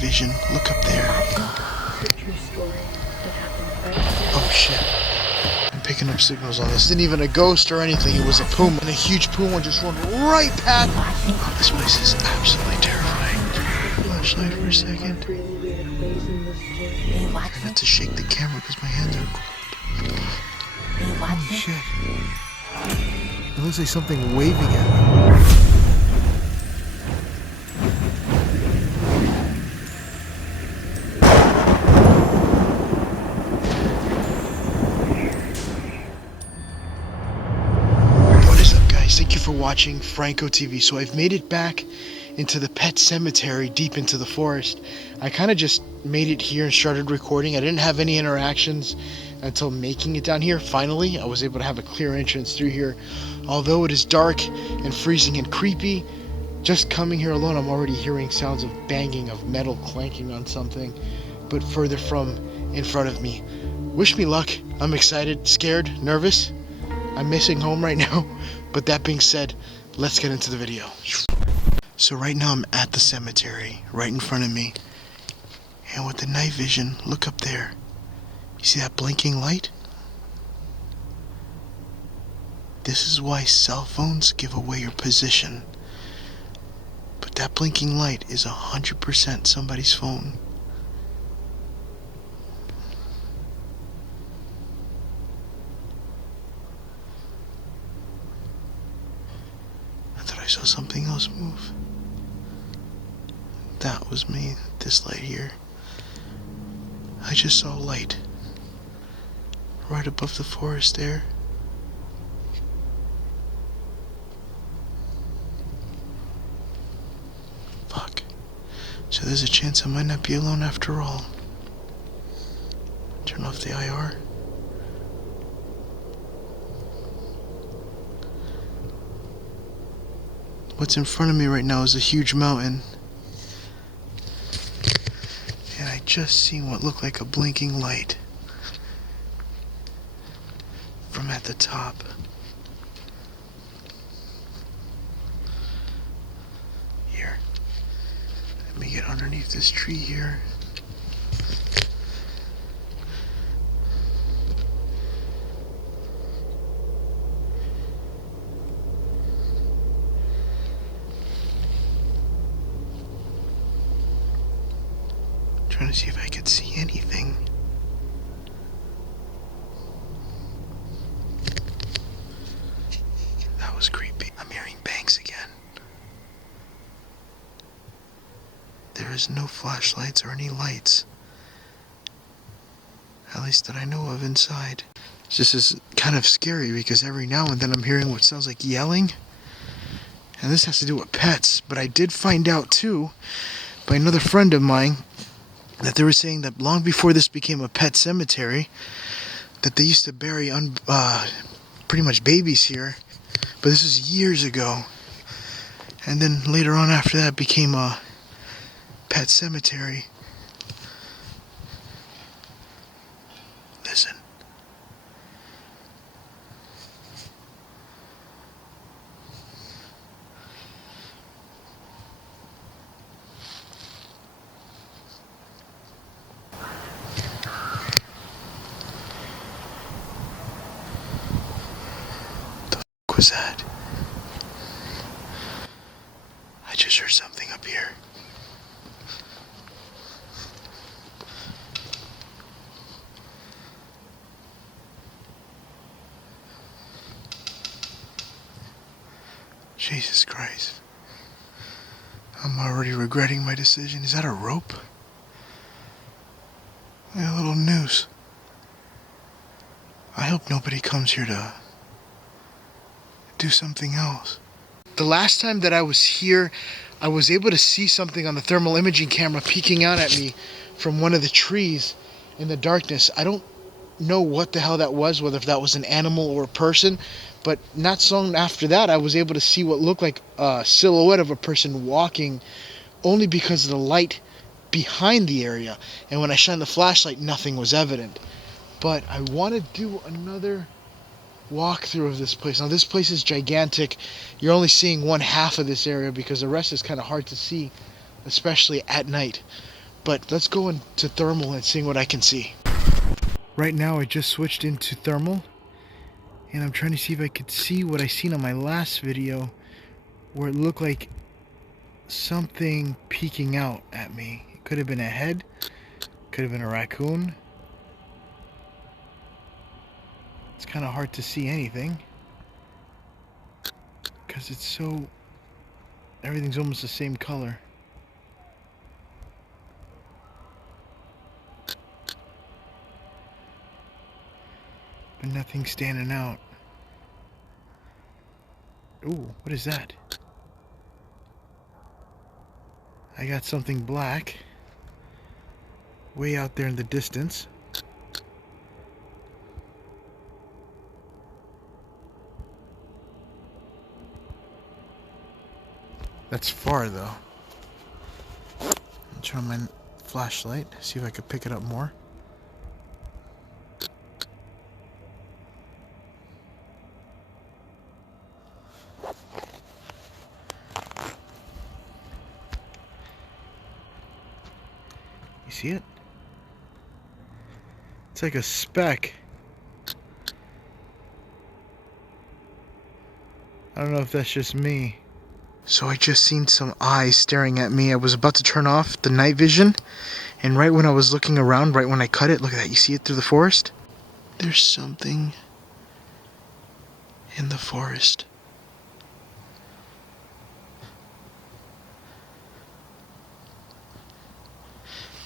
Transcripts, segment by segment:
vision. Look up there. Oh shit. I'm picking up signals on this. It isn't even a ghost or anything. It was a puma. And a huge puma just run right past me. Oh, this place is absolutely terrifying. Flashlight for a second. I had to shake the camera because my hands are cold. Holy shit. It looks like something waving at me. Thank you for watching Franco TV. So I've made it back into the pet cemetery, deep into the forest. I kind of just made it here and started recording. I didn't have any interactions until making it down here. Finally, I was able to have a clear entrance through here. Although it is dark and freezing and creepy, just coming here alone, I'm already hearing sounds of banging, of metal clanking on something, but further from in front of me. Wish me luck. I'm excited, scared, nervous. I'm missing home right now. But that being said, let's get into the video. So right now I'm at the cemetery, right in front of me. And with the night vision, look up there. You see that blinking light? This is why cell phones give away your position. But that blinking light is 100% somebody's phone. I saw something else move. That was me, this light here. I just saw light right above the forest there. Fuck. So there's a chance I might not be alone after all. Turn off the IR. What's in front of me right now is a huge mountain. And I just seen what looked like a blinking light from at the top. Here. Let me get underneath this tree here. Trying to see if I could see anything. That was creepy. I'm hearing bangs again. There is no flashlights or any lights. At least that I know of inside. This is kind of scary because every now and then I'm hearing what sounds like yelling. And this has to do with pets. But I did find out too, by another friend of mine, that they were saying that long before this became a pet cemetery, that they used to bury pretty much babies here, but this was years ago. And then later on after that it became a pet cemetery. Listen. What was that? I just heard something up here. Jesus Christ. I'm already regretting my decision. Is that a rope? A little noose. I hope nobody comes here to do something else. The last time that I was here, I was able to see something on the thermal imaging camera peeking out at me from one of the trees in the darkness. I don't know what the hell that was, whether if that was an animal or a person, but not so long after that I was able to see what looked like a silhouette of a person walking, only because of the light behind the area. And when I shined the flashlight, nothing was evident. But I want to do another walkthrough of this place. Now this place is gigantic. You're only seeing one half of this area because the rest is kind of hard to see, especially at night. But let's go into thermal and see what I can see. Right now I just switched into thermal, and I'm trying to see if I could see what I seen on my last video, where it looked like something peeking out at me. It could have been a head, could have been a raccoon. It's kind of hard to see anything because it's so, everything's almost the same color. But nothing's standing out. Ooh, what is that? I got something black way out there in the distance. That's far though. I'll turn on my flashlight, see if I can pick it up more. You see it? It's like a speck. I don't know if that's just me. So I just seen some eyes staring at me. I was about to turn off the night vision, and right when I was looking around, right when I cut it, look at that, you see it through the forest? There's something in the forest.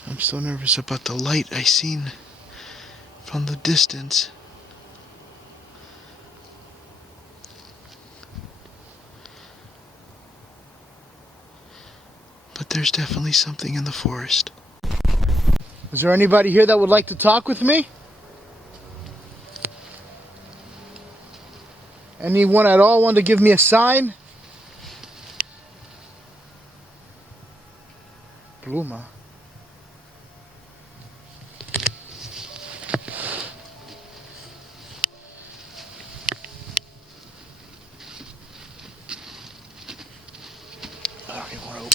I'm so nervous about the light I seen from the distance. But there's definitely something in the forest. Is there anybody here that would like to talk with me? Anyone at all want to give me a sign? Puma. I don't even want to open it.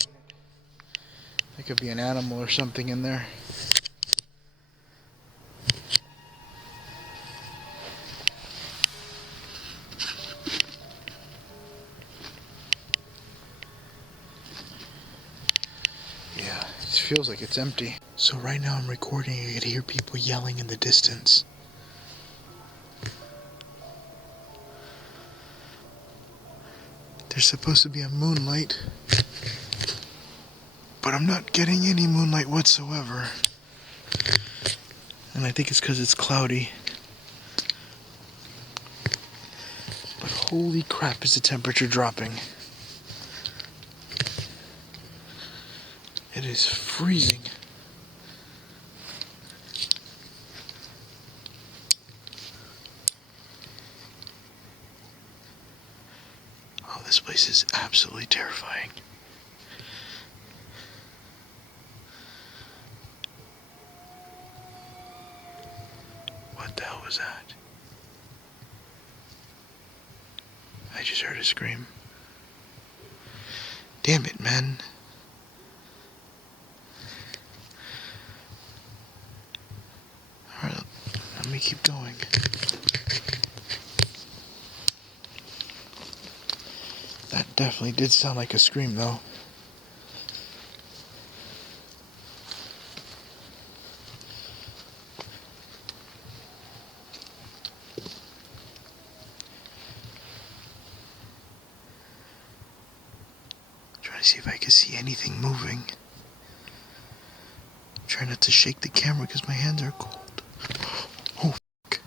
There could be an animal or something in there. Yeah, it feels like it's empty. So right now I'm recording, I could hear people yelling in the distance. There's supposed to be a moonlight, but I'm not getting any moonlight whatsoever. And I think it's because it's cloudy. But holy crap, is the temperature dropping. It is freezing. Oh, this place is absolutely terrifying. What the hell was that? I just heard a scream. Damn it, man. Alright, let me keep going. That definitely did sound like a scream, though. Trying to see if I can see anything moving. Try not to shake the camera because my hands are cold. Oh, fuck.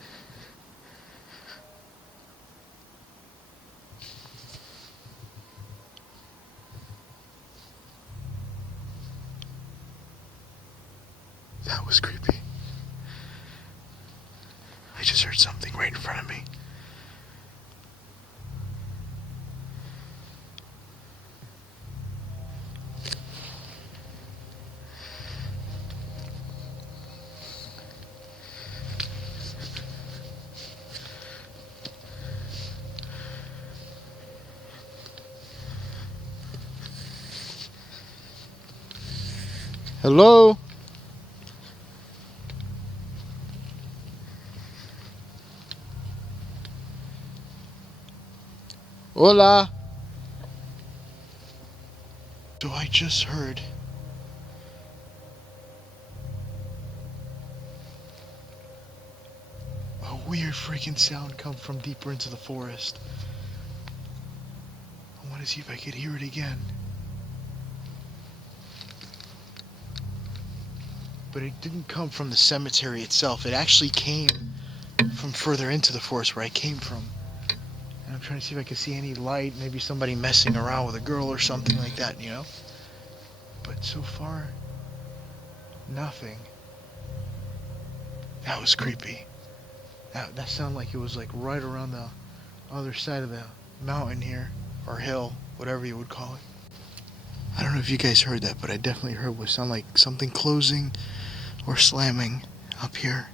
That was creepy. I just heard something right in front of me. Hello? Hola? So I just heard a weird freaking sound come from deeper into the forest. I want to see if I could hear it again. But it didn't come from the cemetery itself. It actually came from further into the forest where I came from. And I'm trying to see if I can see any light, maybe somebody messing around with a girl or something like that, you know? But so far, nothing. That was creepy. That sounded like it was like right around the other side of the mountain here, or hill, whatever you would call it. I don't know if you guys heard that, but I definitely heard what sounded like something closing or slamming up here.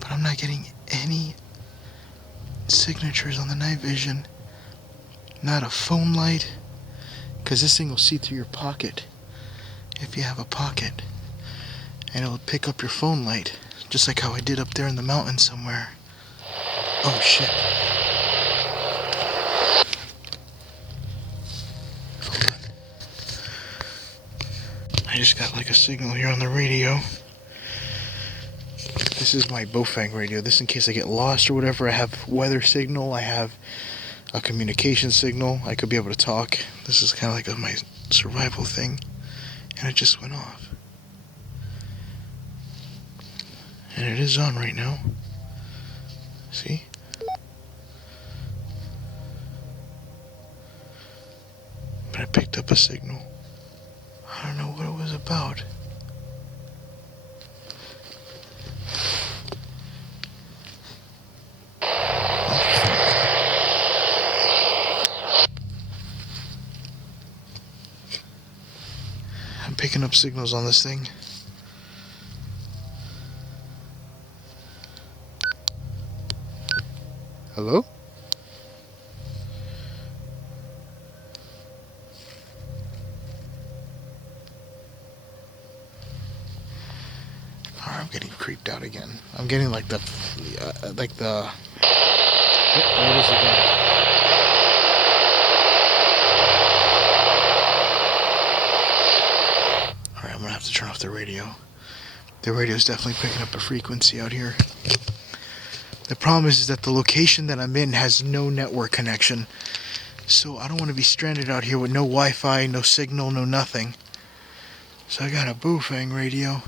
But I'm not getting any signatures on the night vision. Not a phone light, because this thing will see through your pocket if you have a pocket, and it'll pick up your phone light, just like how I did up there in the mountain somewhere. Oh shit. Hold on. I just got like a signal here on the radio. This is my Bofang radio. This in case I get lost or whatever. I have weather signal. I have a communication signal. I could be able to talk. This is kind of like my survival thing. And it just went off. And it is on right now. See? But I picked up a signal. I don't know what it was about. I'm picking up signals on this thing. Hello? I'm getting creeped out again. I'm getting like the Oh, there it is again. Alright, I'm gonna have to turn off the radio. The radio is definitely picking up a frequency out here. The problem is that the location that I'm in has no network connection. So I don't want to be stranded out here with no Wi-Fi, no signal, no nothing. So I got a Bofang radio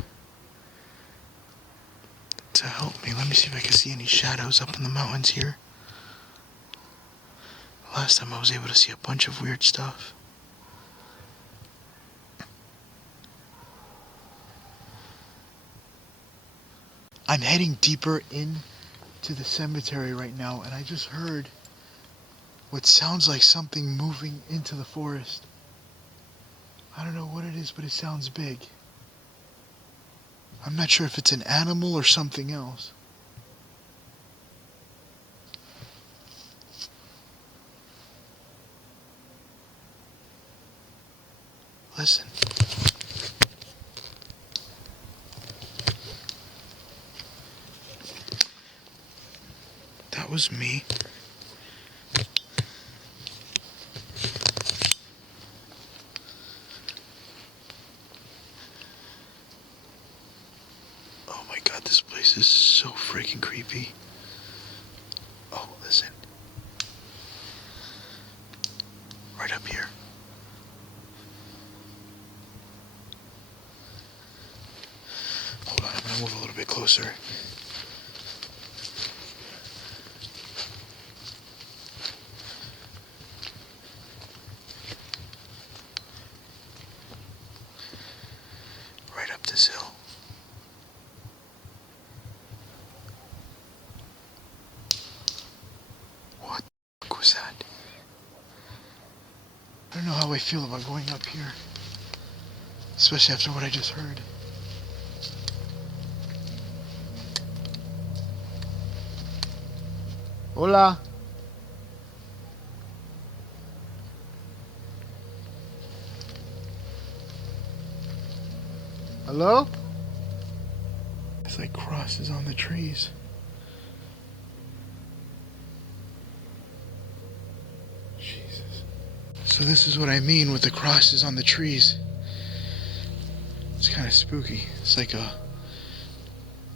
to help me. Let me see if I can see any shadows up in the mountains here. Last time I was able to see a bunch of weird stuff. I'm heading deeper into the cemetery right now, and I just heard what sounds like something moving into the forest. I don't know what it is, but it sounds big. I'm not sure if it's an animal or something else. Listen. That was me. Oh my god, this place is so freaking creepy. Oh, listen. Right up here. Hold on, I'm gonna move a little bit closer. Right up this hill. What the fuck was that? I don't know how I feel about going up here. Especially after what I just heard. Hola. Hello? It's like crosses on the trees. Jesus. So this is what I mean with the crosses on the trees. It's kind of spooky. It's like I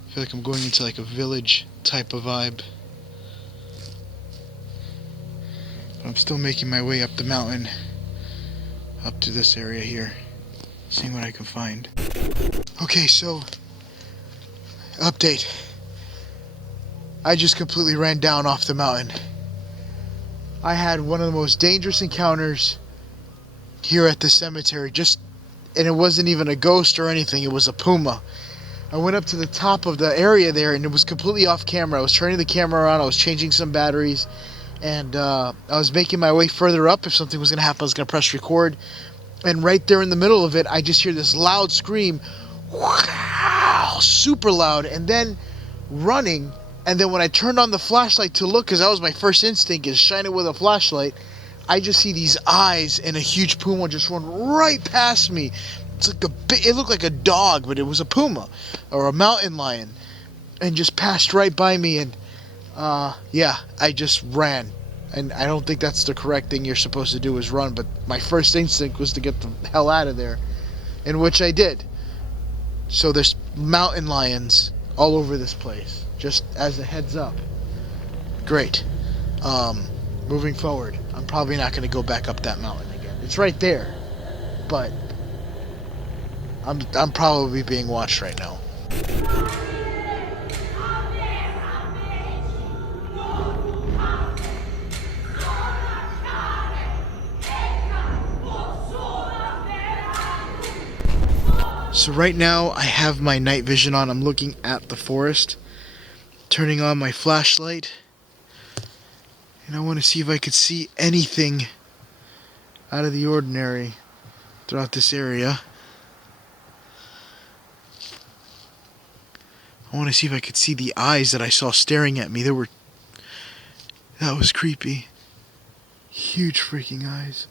feel like I'm going into like a village type of vibe. But I'm still making my way up the mountain, up to this area here, seeing what I can find. Okay, so, update. I just completely ran down off the mountain. I had one of the most dangerous encounters here at the cemetery, and it wasn't even a ghost or anything, it was a puma. I went up to the top of the area there and it was completely off camera. I was turning the camera around, I was changing some batteries, and I was making my way further up. If something was going to happen, I was going to press record. And right there in the middle of it, I just hear this loud scream, wow, super loud, and then running. And then when I turned on the flashlight to look, because that was my first instinct, is shine it with a flashlight, I just see these eyes and a huge puma just run right past me. It's like it looked like a dog, but it was a puma or a mountain lion, and just passed right by me. And yeah, I just ran. And I don't think that's the correct thing you're supposed to do, is run, but my first instinct was to get the hell out of there, in which I did. So there's mountain lions all over this place, just as a heads up. Great. Moving forward, I'm probably not going to go back up that mountain again. It's right there, but I'm probably being watched right now. So right now I have my night vision on. I'm looking at the forest, turning on my flashlight, and I want to see if I could see anything out of the ordinary throughout this area. I want to see if I could see the eyes that I saw staring at me. That was creepy. Huge freaking eyes.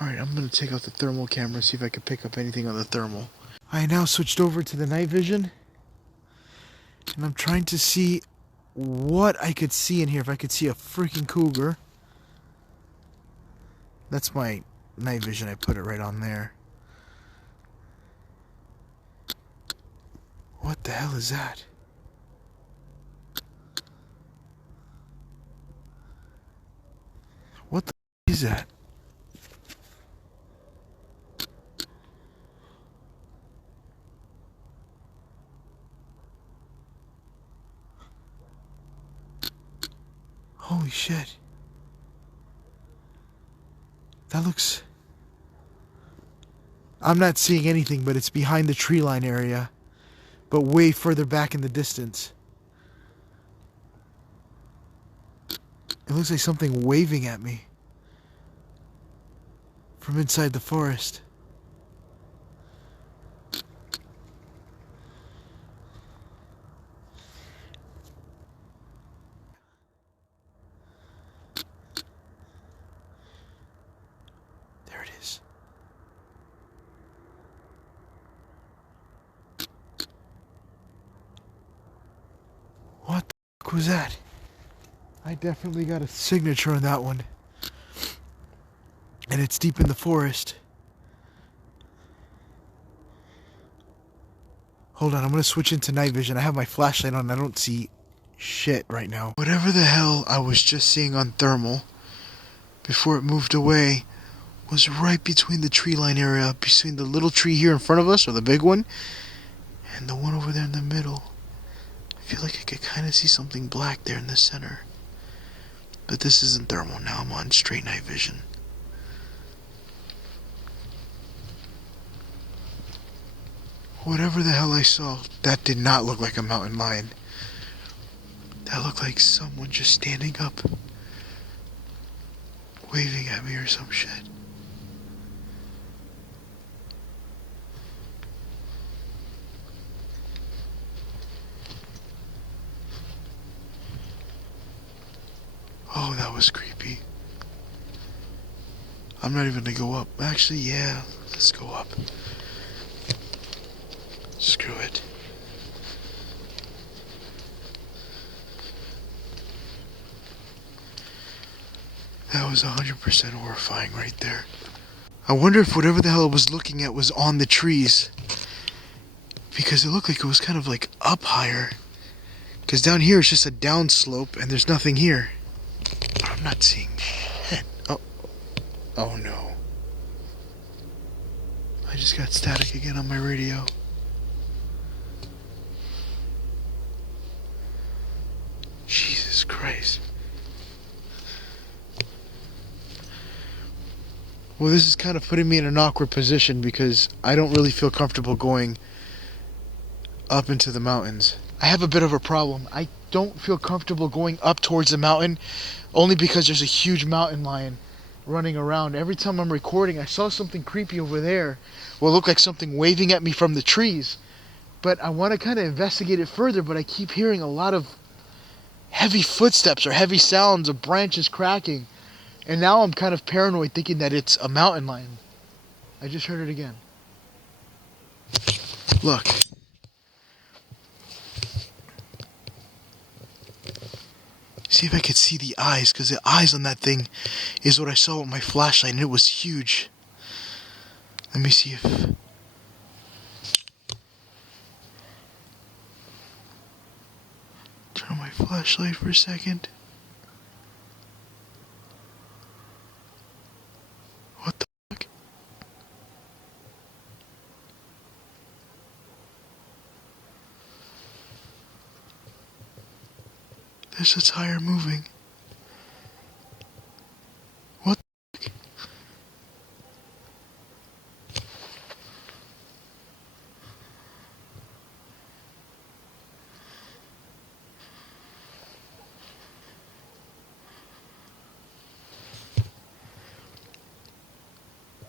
Alright, I'm going to take out the thermal camera, see if I can pick up anything on the thermal. I now switched over to the night vision, and I'm trying to see what I could see in here. If I could see a freaking cougar. That's my night vision. I put it right on there. What the hell is that? What the is that? Holy shit. That looks... I'm not seeing anything, but it's behind the tree line area, but way further back in the distance. It looks like something waving at me from inside the forest. There it is. What the fuck was that? I definitely got a signature on that one. And it's deep in the forest. Hold on, I'm gonna switch into night vision. I have my flashlight on, I don't see shit right now. Whatever the hell I was just seeing on thermal before it moved away was right between the tree line area, between the little tree here in front of us, or the big one, and the one over there in the middle. I feel like I could kind of see something black there in the center. But this isn't thermal now, I'm on straight night vision. Whatever the hell I saw, that did not look like a mountain lion. That looked like someone just standing up, waving at me or some shit. Oh, that was creepy. I'm not even gonna go up. Actually, yeah, let's go up. Screw it. That was 100% horrifying right there. I wonder if whatever the hell I was looking at was on the trees. Because it looked like it was kind of like up higher. Because down here it's just a down slope and there's nothing here. I'm not seeing shit. Oh no. I just got static again on my radio. Jesus Christ. Well, this is kind of putting me in an awkward position because I don't really feel comfortable going up into the mountains. I have a bit of a problem. I don't feel comfortable going up towards the mountain only because there's a huge mountain lion running around. Every time I'm recording, I saw something creepy over there. Well, it looked like something waving at me from the trees. But I want to kind of investigate it further, but I keep hearing a lot of heavy footsteps or heavy sounds of branches cracking. And now I'm kind of paranoid thinking that it's a mountain lion. I just heard it again. Look. See if I could see the eyes, because the eyes on that thing is what I saw with my flashlight, and it was huge. Let me see if... Turn on my flashlight for a second. What the fuck? There's a tire moving. What the fuck?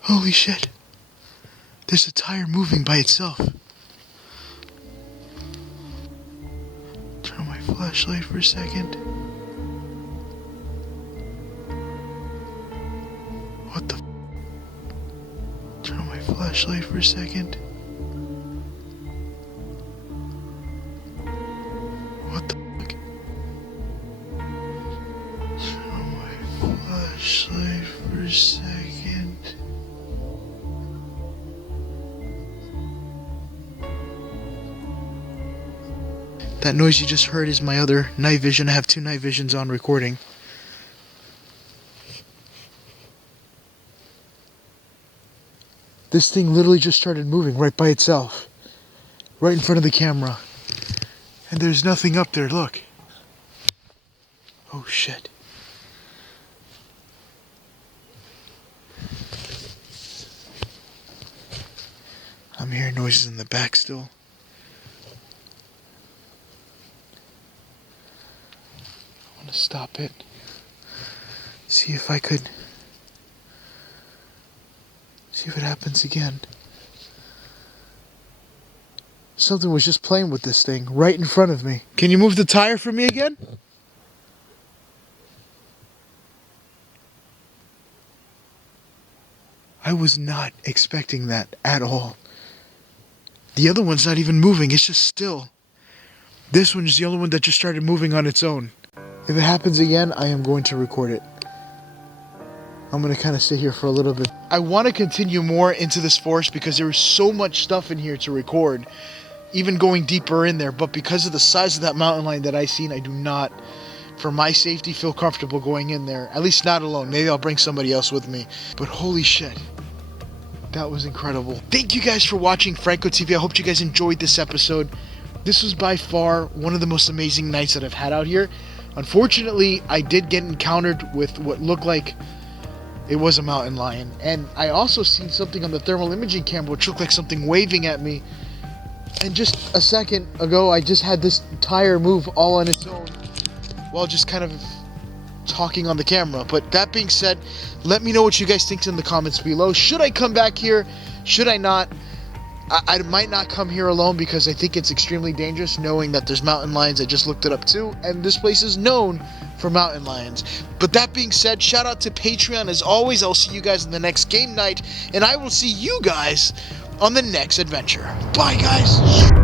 Holy shit. There's a tire moving by itself. Turn on my flashlight for a second. What the f? Turn on my flashlight for a second. What the fuck? Turn on my flashlight for a second. That noise you just heard is my other night vision. I have two night visions on recording. This thing literally just started moving right by itself. Right in front of the camera. And there's nothing up there, look. Oh shit. I'm hearing noises in the back still. Stop it. See if I could. See if it happens again. Something was just playing with this thing right in front of me. Can you move the tire for me again? I was not expecting that at all. The other one's not even moving, it's just still. This one is the only one that just started moving on its own. If it happens again, I am going to record it. I'm going to kind of sit here for a little bit. I want to continue more into this forest because there is so much stuff in here to record, even going deeper in there. But because of the size of that mountain lion that I seen, I do not, for my safety, feel comfortable going in there. At least not alone. Maybe I'll bring somebody else with me. But holy shit. That was incredible. Thank you guys for watching Franko TV. I hope you guys enjoyed this episode. This was by far one of the most amazing nights that I've had out here. Unfortunately, I did get encountered with what looked like it was a mountain lion. And I also seen something on the thermal imaging camera which looked like something waving at me. And just a second ago, I just had this tire move all on its own while just kind of talking on the camera. But that being said, let me know what you guys think in the comments below. Should I come back here? Should I not? I might not come here alone because I think it's extremely dangerous knowing that there's mountain lions. I just looked it up too, and this place is known for mountain lions. But that being said, shout out to Patreon. As always, I'll see you guys in the next game night, and I will see you guys on the next adventure. Bye, guys.